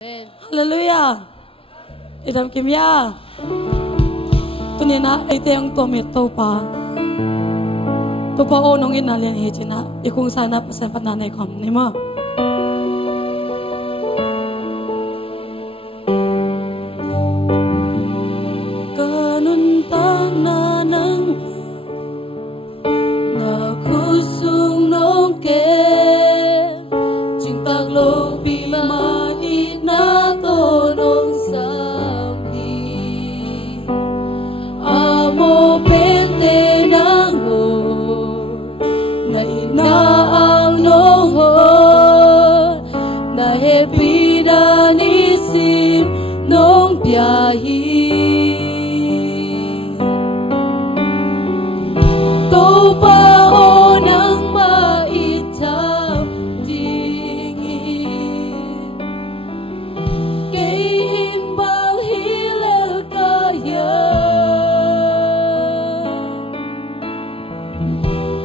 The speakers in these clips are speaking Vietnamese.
Hallelujah. Idam kimya. Tunina ite ang tomato pa. Tupa o nung inalian hejina. Ikung sana pasapat nanay kom ni mo. Kanuntang nanang na kusung nong ke. Ching paglobi manit na tonong samhi. Amo pente nang ho na inaang nohon na hepida nisim nong biyahi. Tupao ng maitam tingin kay himbang hilaw kaya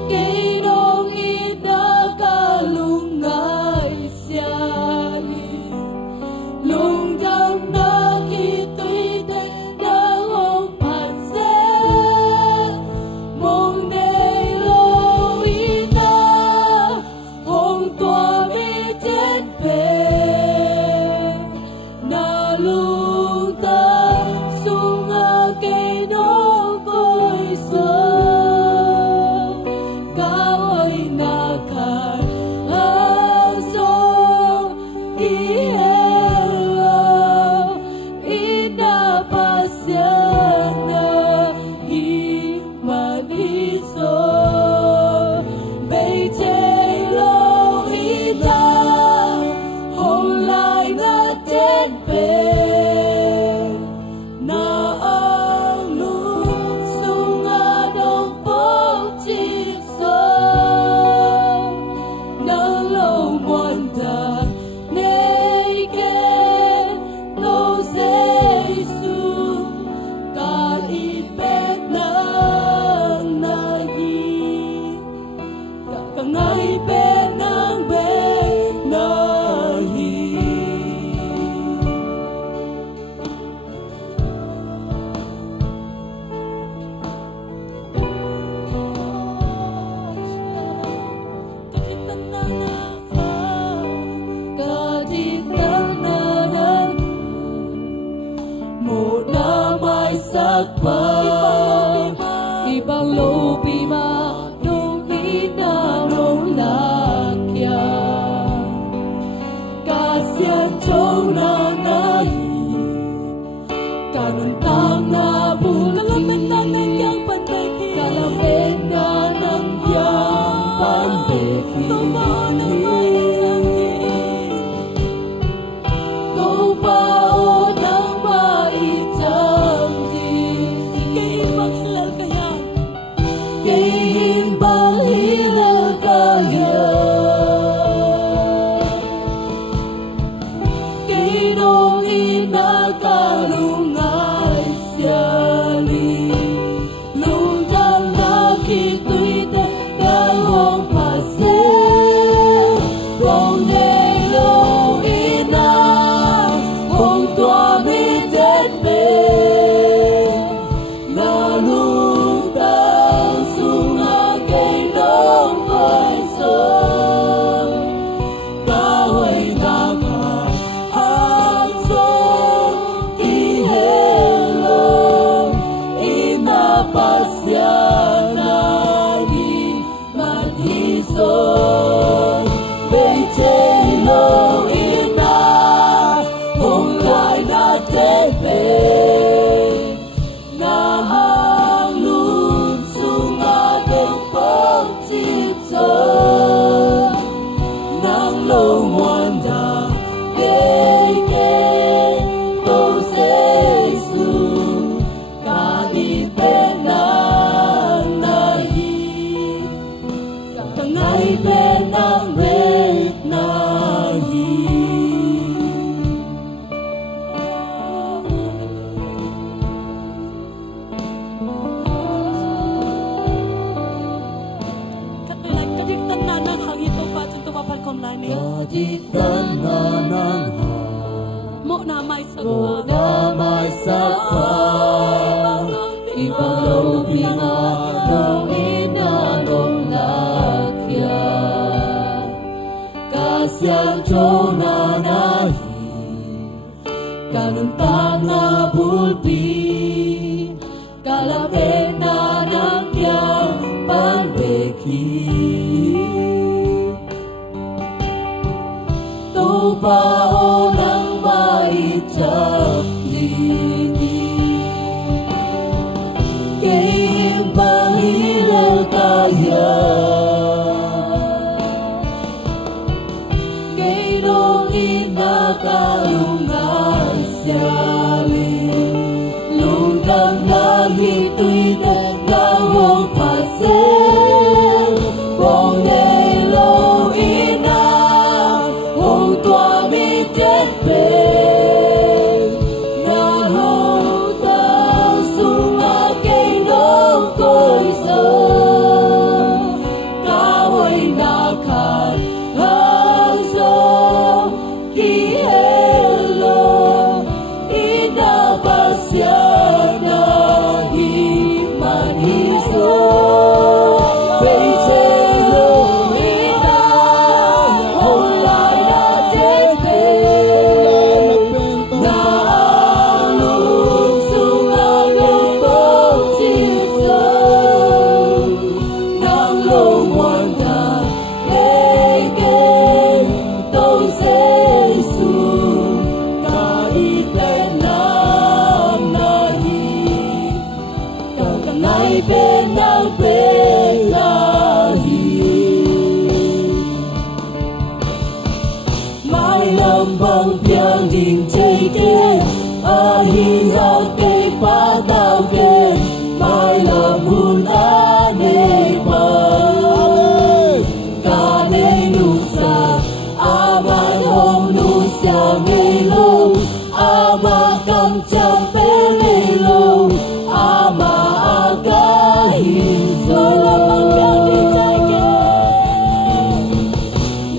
kay nung inakalungay siyali lungdam na kito'y dahong pansin mong ibang lobi ma nung ina nung lakya kasian chong na nahi kanuntang na bulang yang pandeki kalamen na nang yang pandeki tupao ng maitam himbang hilaw kaya kay nung inakalungay siyali lungdang na kito'y dahong pasen kung nelo ina kung tuwami denpe Hãy subscribe mo na mai sa mo na mai sa pa ibang lobinga nung inanong lakya kasyang chona nahi kanong tanga bulpi kalapit na ng kiyang pagbeki tupao ng maitang dini kayong pangilaw tayo ngayong inakalungan siyalin lungkang nagito'y nagkawang pasel kung nailaw ina kung tuwami jetpen nahutang sumagay nung koiso kahoy nakan hangso kihelo inabasya na himaniso Beijelo ina hulay na tepe na alung sungalong pagtito ng lumwanda legen tong sesu kaiten na nahi kakangay benang benahi mai lambang piang ding teke ahi hake padau ke mai lamun ane pa kane nusa aman hong nusia ngilong ama kam champe ngilong ama agahin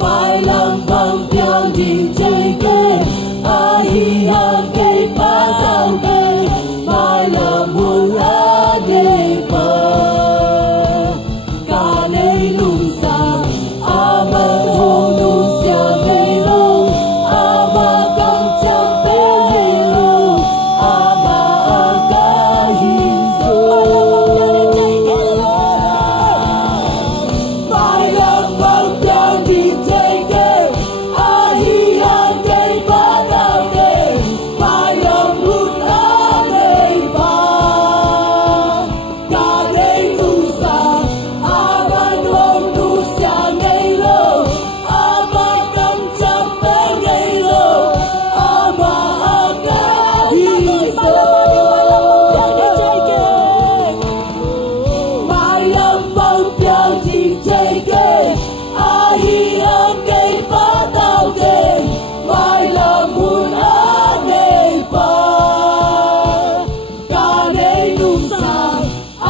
mai lambang piang ding teke ahi hake padau ke mai lamun ane pa kane nusa aman hong nusia ngilong ama kam champe ngilong ama agahin mai lambang piang ding teke ahi hake padau ke mai lamun ane pa kane nusa aman hong nusia ngilong ama kam champe ngilong ama agahin mai lambang piang ding teke ahi hake padau ke mai lamun ane pa kane nusa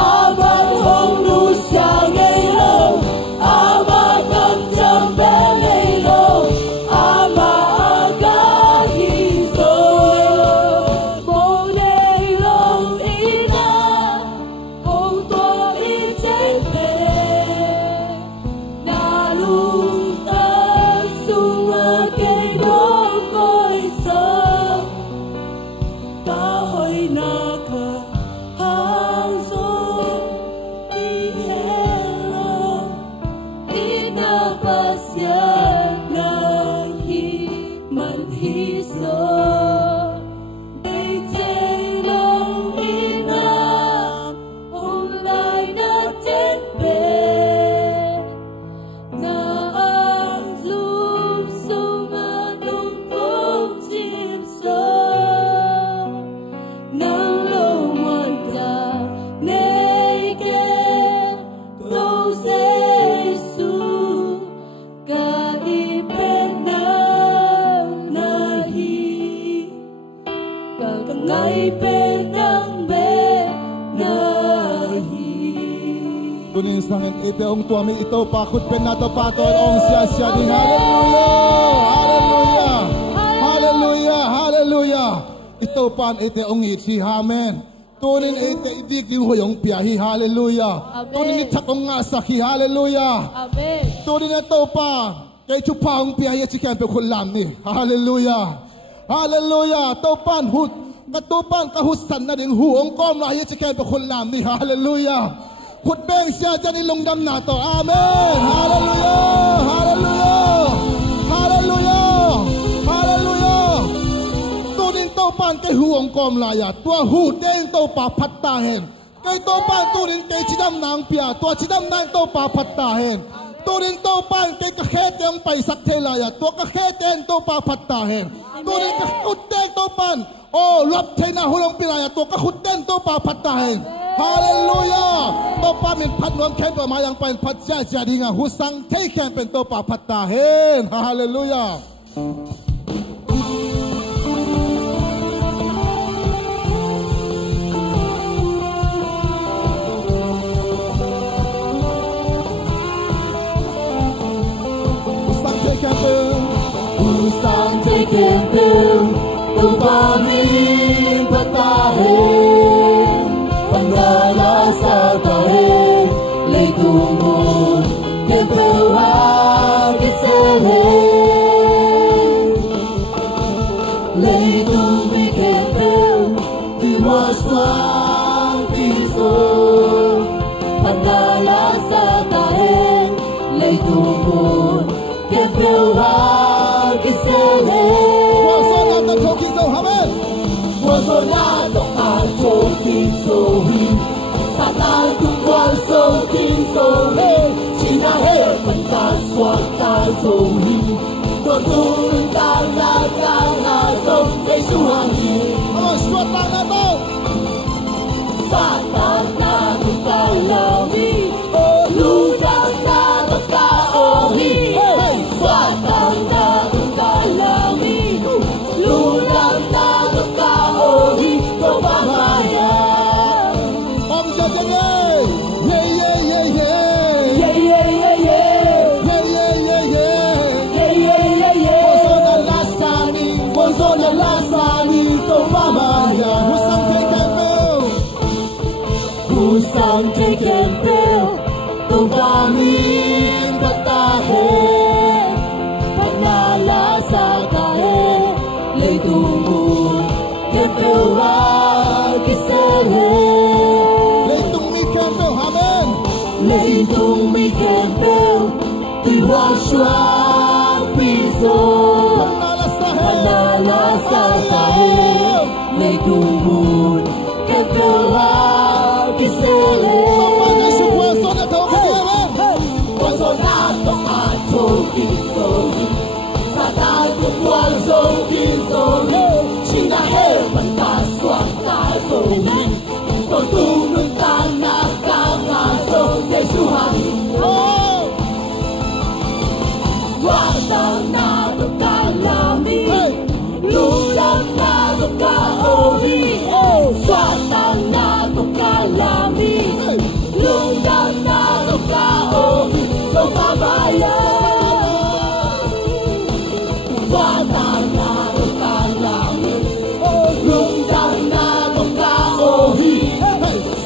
aman hong nusia ngilong ama kam champe ngilong ama agahin mong nailong ina kung tuwing tepe nalungtang sumagay nung koiso kahoy nakahangso ihelo inabasya nahi manhiso Beijelo ina hulay na tepe na alung sungalong pagtito ng lumwanda legen tong sesu kaipin na nahi kakangay benang benahi Kuning sangit ite ong tuami ito pakut penato patol ong sia sia ding hallelujah hallelujah hallelujah hallelujah ito pan ite ongi si amen. Tunin ite idik di hoyong pia hi hallelujah. Tunin itak ong nga saki hallelujah. Amen. Tunin ito pa kay chupang pia hi si kempe kulam ni hallelujah. Hallelujah. Topan hut katupan kahusan na ding huong kom na hi si kempe kulam ni hallelujah. Hut beng siya dyan ilungdam na to amen. Hallelujah. Hallelujah. Hallelujah. Hallelujah. Tunin topan kay huong kom laya tua hu deng to pa patahen kay topan tunin kay chidam nang pia tua chidam nang to pa patahen tunin topan kay kakhet yang paisak thelaya tua kakheten to pa patahen tunin kakuten topan o lap thena hulong pilaya tua kakhuten to pa patahen hallelujah topa min phat nuam khem pa mayang pan phat ja jadi nga husang thei khem pen to pa patahen hallelujah. Usang tekempel, tupamin patahin, pangalasa tahin, leitungon, kempelwag isehen. Leitung bikempel, iwasang piso, pangalasa tahin, leitungon, kempelwag Wazo na tong ato kinsohin Sa tagong walso kinsohin Sinahel pantaswag tasohin Tutulong talagang aso sa isuhangin Squat lang na to! Sa tagong kalami Lutang na magkaohi Sa tagong kalami Lutang na magkaohi Kumamaya Om Jajagay! Yeah, yeah, yeah, yeah! Yeah, yeah, yeah, yeah Yeah, yeah, yeah, yeah! Yeah, yeah, yeah, yeah Bonzo na lasani Kumamaya Husang tekempel! Husang tekempel Tupamin patahin Panalasa tahin Leitungon Kempelwag isehen Leitung mi kempel, amen! Leitung mi kempel Tiwang syuang piso Panalasa tahin Leitungon Kempelwag isehen Wazo na tong ato kinsohin Sa tagong walso kinsohin Sinahel pantaswang tasohin Tutulong tanak kang aso sa isuhangin Watang na tong kalami Lulang na tong kaohi Swatang na tong kalami Lulang na tong kaohi Kumamaya Watang na tong kalami Lulang na tong kaohi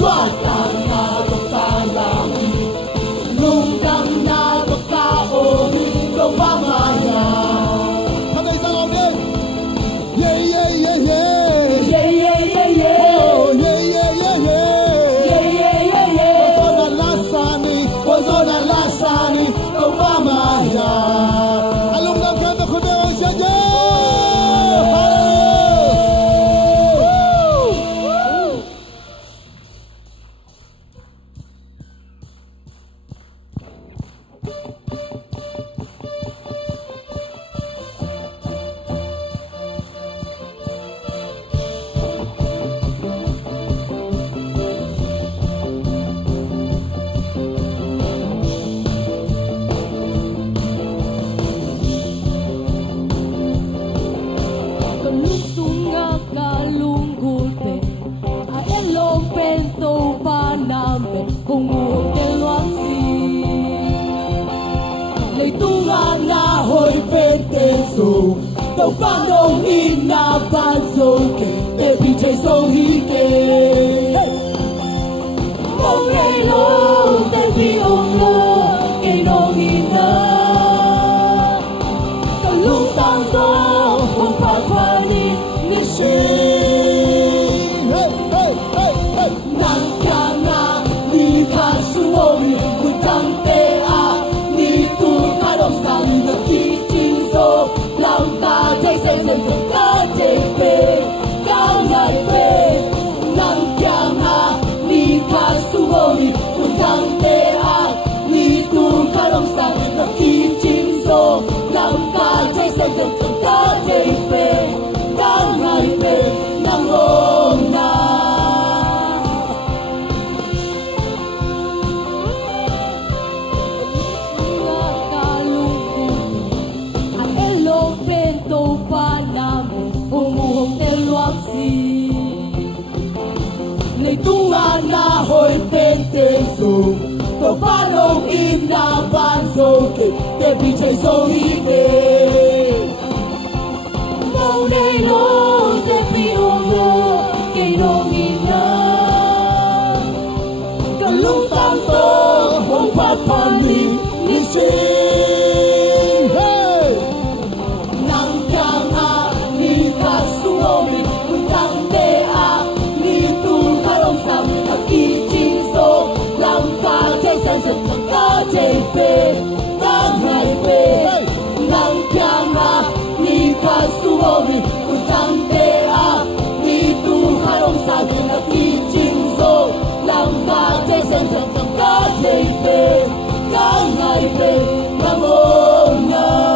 Swatang na tong kalami Lulang na tong kaohi Kumamaya Kanay sa amin! Yeah, yeah, yeah, yeah! Yeah, yeah, yeah, yeah Oh, Tàu phan đông in na phan dâu kê để bị chạy sâu hi kê mong ngày lô để bị ôm lô cây đông in na cả lúc tăng đó không phải phải đi lịch sử nắng càng na đi khá xuống ôm một tăng tê à đi tu khá đông sang được đi chim sâu lòng ta chạy xem ta chạy về cao ngài về nắng càng na đi khá xuống ôm một tăng tê à đi tu khá đông sang được đi chim sâu lòng ta chạy xem ta chạy về cao ngài về nắng ôm na lấy tung na hồi bên tê dù tàu pha đông im na van dâu kê để bị chạy sâu đi về màu này lô để bị ôm lô cây đông in na cả lúc tăng tơ không phát phan đi lịch sử nắng càng à đi khá xuống ôm mình tăng tê à đi tu khá đông sang à kỳ chim sâu làm ta chạy sang ta chạy về ta ngày về nắng càng à đi khá xuống ôm mình tăng tê à đi tu khá đông sang à kỳ chim sâu làm ta chạy sang ta chạy về ta ngày về nắng ôm na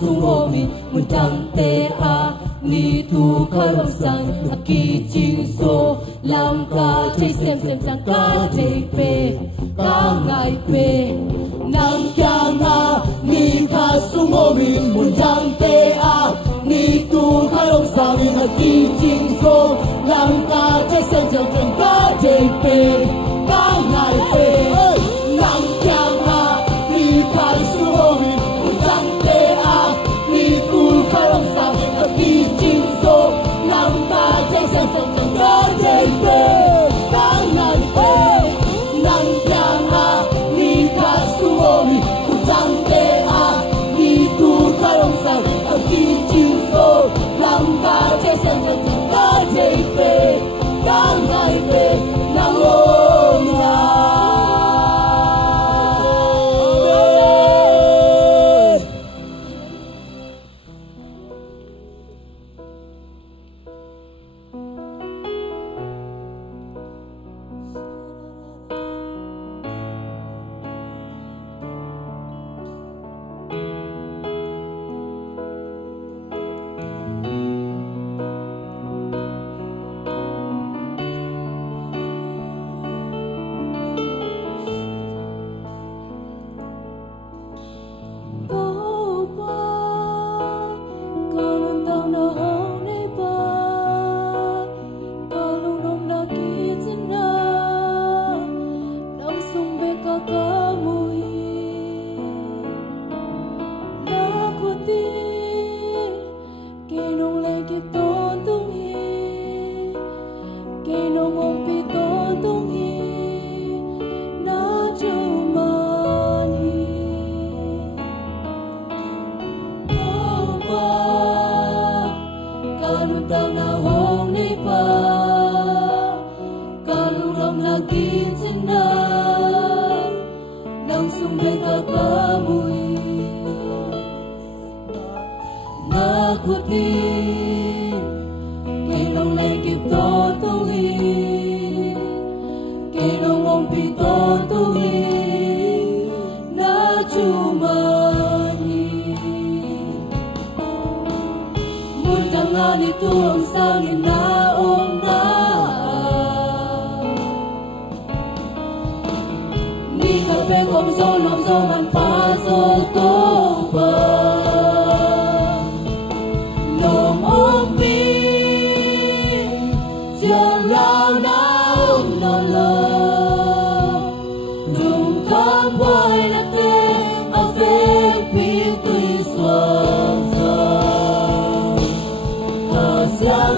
sung omi mun tang te a ni tu kharam sang aki ching so lam ka che sem sang ka che pe ka ngai pe nam kya na ni kha sung omi mun tang te a ni tu kharam sang aki ching so lam ka che sem sang ka che pe ka ngai pe nam kya na ni kha sung omi mun tang te a ni tu kharam sang aki ching so lam ta chạy sang ka chạy về ka ngai pe nam kya na ni kha sung omi mun tang te a ni tu kharam sang aki ching so lam ta chạy sang ka chạy về ka ngai pe nam ôm na Hãy subscribe tuang sang ina om na ni ka beng om zo man pa zo to pa nom om pi cha lao na om lo lo nung kam boy na te a ve pi tui so Hãy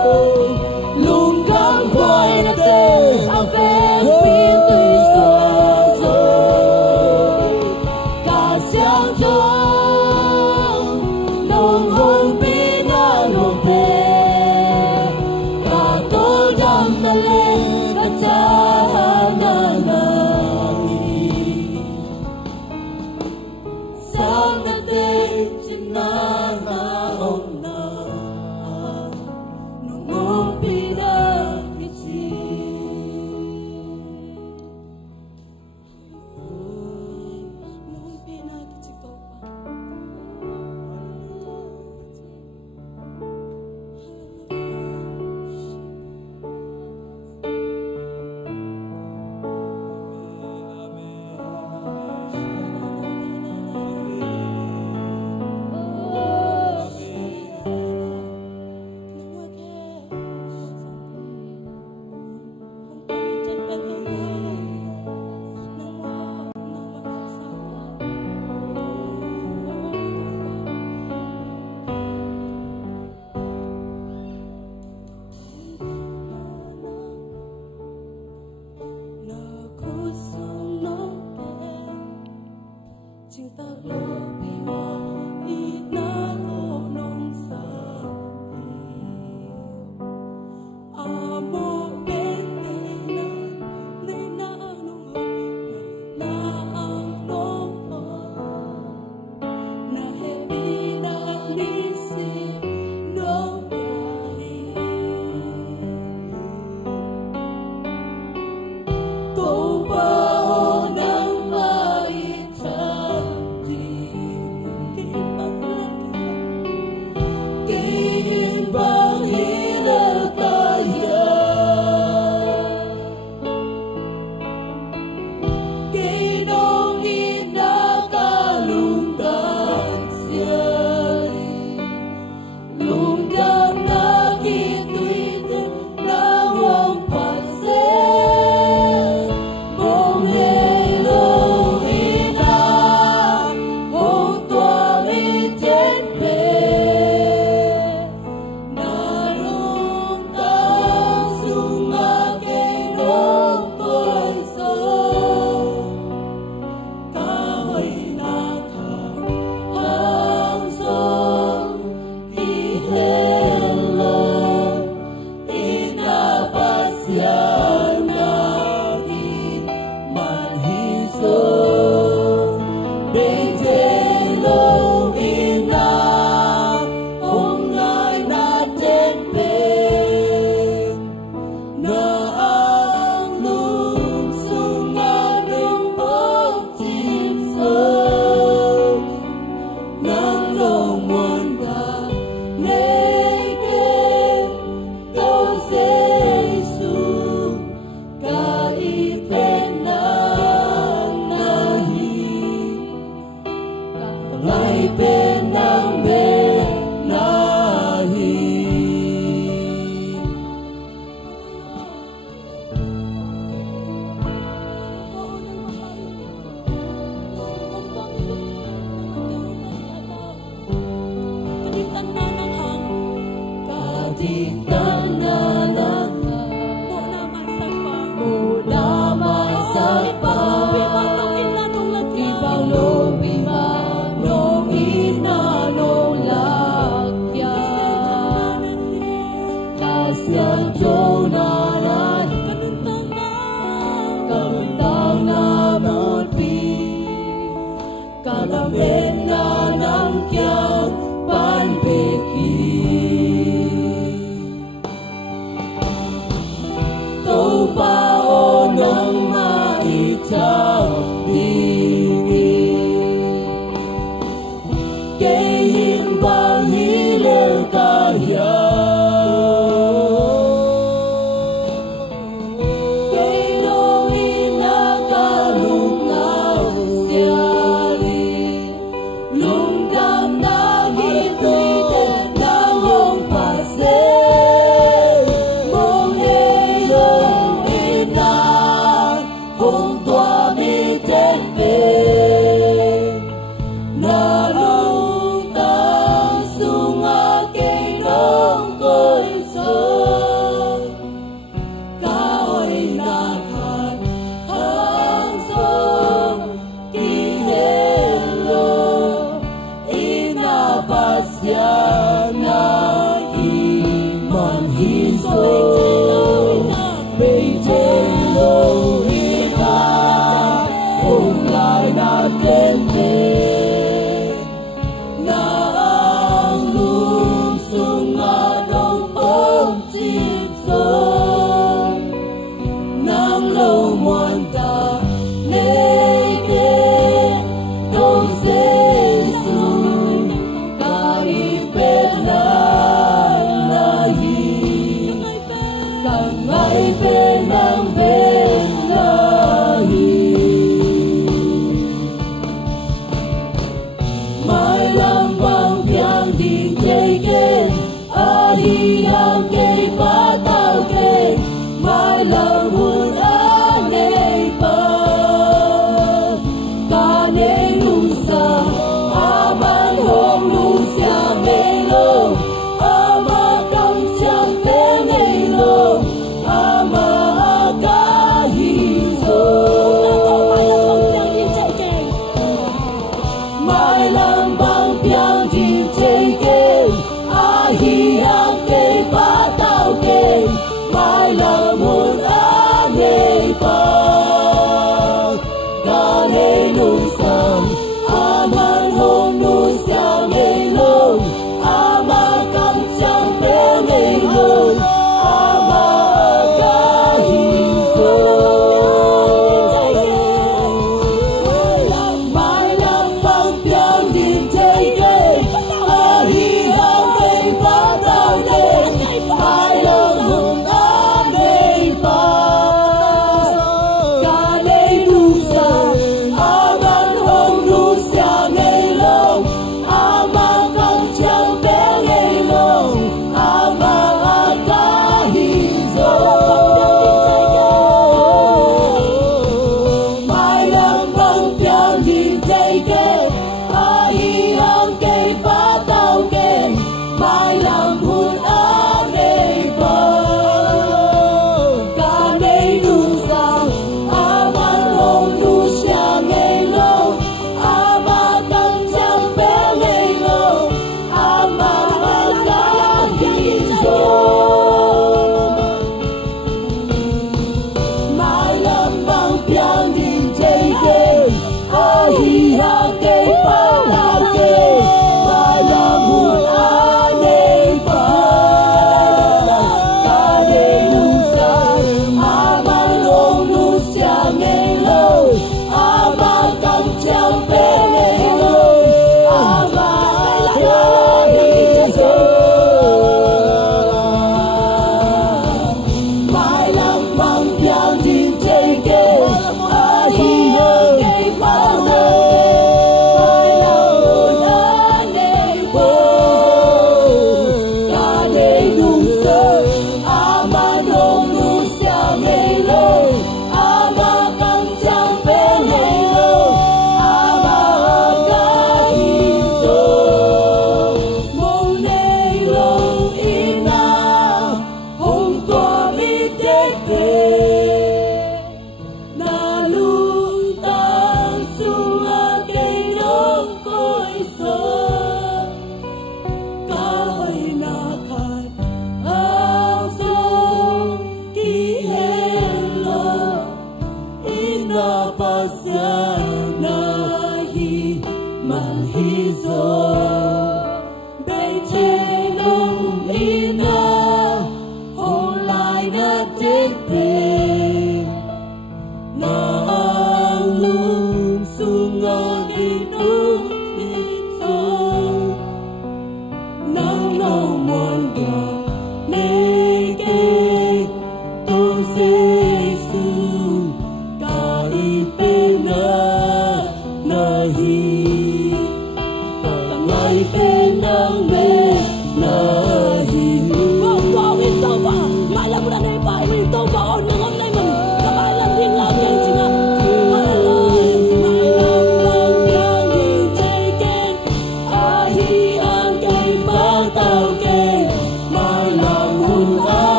Love,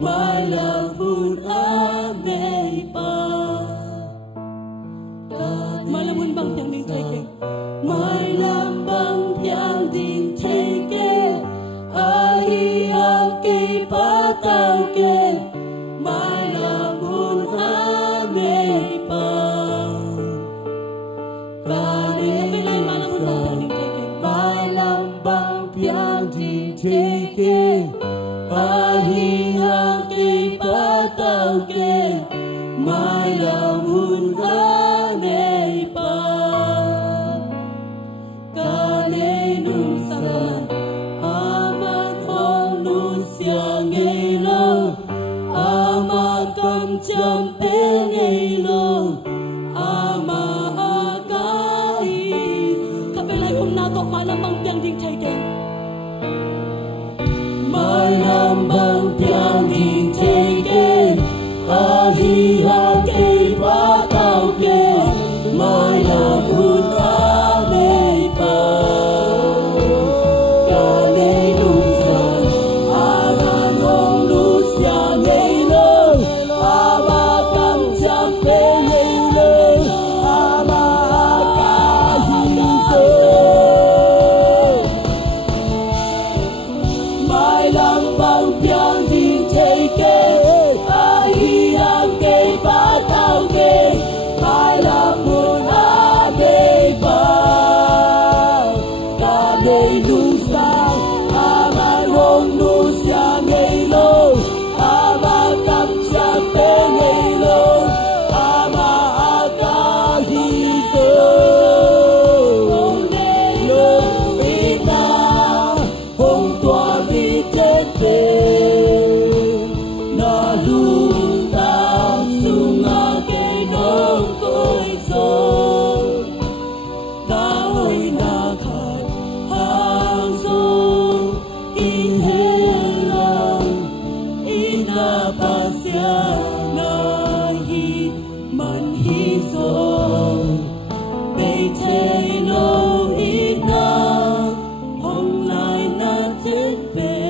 mai làm hun ame pa mai làm hun bang tiếng đình thay kê mai làm bang tiếng đình thay kê ai ăn kê pa tao kê mai làm hun ame pa ca đi mai làm bang tiếng đình thay kê ai ăn kê pa tao kê mai làm hun ame pa ca đi nu sang ama con nu sia ngây lo ama cam cham pe ngây lo ama agai ka pe lai na to mai lam bang piang ding thai ke mai lam bang piang ding thai ke a hi ha ke pa tao ke mai lam hun ame pa ca đi nu sang ama con nu sia ngây lo ama cam cham pe ngây lo ama agai mai lam bang piang ding thai ke ai ăn ke pa tao ke mai lam hun ame pa ca đi nu sang ama hong nu sia ngây lo ama cam cham pe ngây lo ama agai so lo pita hong tua vi chết na lu ta sunga ke nong koi so ta oi na khai hang so in helang ina pasya na hi man hi so be te lo ina hong lai na chết về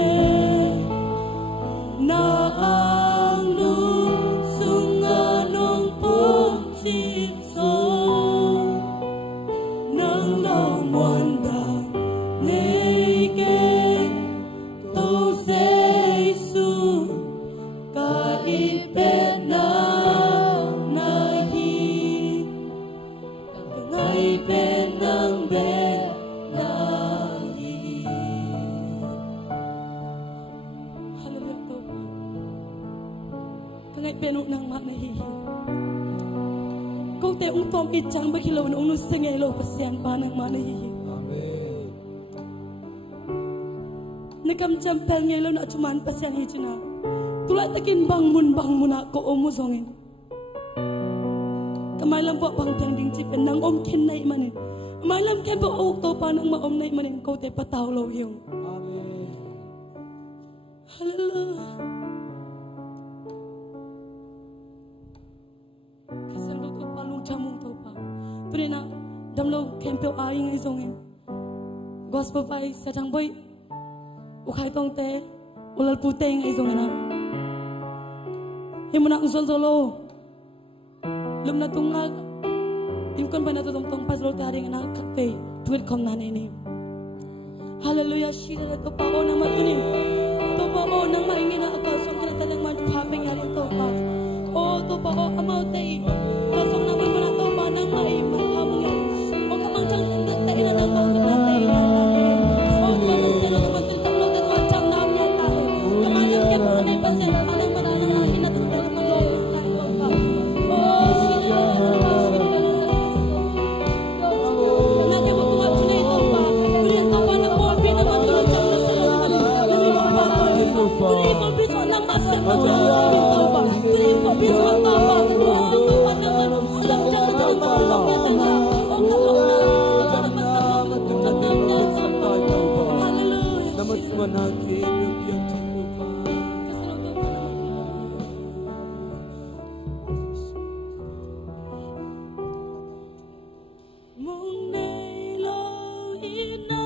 na ang lu sunga nong pum chi so nang lao mon da le ke to se su ka i pe na hi ka ngai pe nang be na hi hallelujah to ka ngai pe nang ma na hi ko te ung tom i chang ba kilo no nu sing e lo pasian pa nang ma na hi na kam cham pel ngai lo na chuman pasian hi chuna tulai takin bang muna ko omu zongin kamai lam po bang tang ding chi pen nang om ken nai manin mai lam ken po ok to pa nang ma om nai manin ko te pataw lo hiu hallelujah kasang lo to pa lu chamung to pa prena dam lo ken po ai ngai zongin gospel pai sa thang boy ukhai tong te ulal pu te ngai zongin na himuna ang zolo lum na tungal tingkon pa na to tong pas lo taring na kape tuwid kom na ni hallelujah shira to pa o na matunim to pa o nang maingin na akal song kana tanang man phapping arin to pa o to pa o amaw te ka song na man na to pa nang mai phamung o kamang chang nang te na nang pang na te na o to pa sa lo man tang lo te ma chang nam nya ta kamang yung ke pa nai pa sen pa nang man na ina to pa man lo nang to pa o shira na ke mo tunga tunai to pa tulen to pa na po pe na man lo chang na sa lo man yung ilo pa to tulen po biso nang masen pa to pa tulen po biso to pa o to pa na man alam chang na pa lo pa na o kamang na hallelujah namaswan natin yung pa mong nelo ina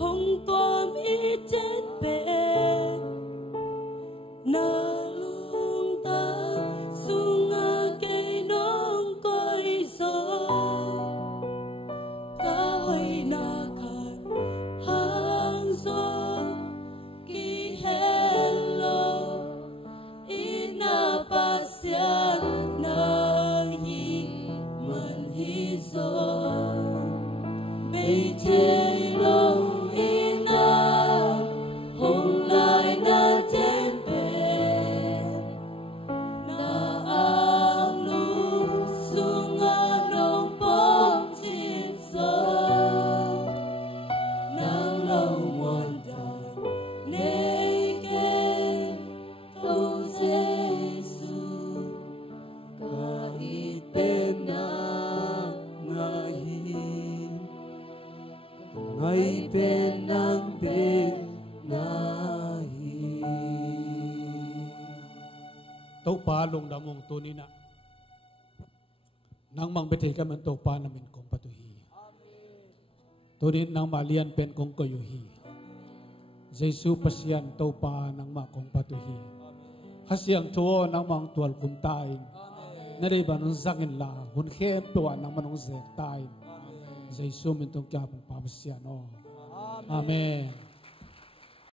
hong tom i chen pe ลงดำมงตัวนี้นะนางมังไปเทกันมันโตปานามินกงปตุฮีตัวนี้นางมาเลียนเป็นกงกยุฮีเยซูปัสยันโตปานางมากงปตุฮีฮัสยังทัวนางมังตัวกุมตายนั่นได้บันงสักินลาหุ่นเข้มตัวนางมันงเสกตายเยซูมินตงกาบุปผาปัสยันออาเมน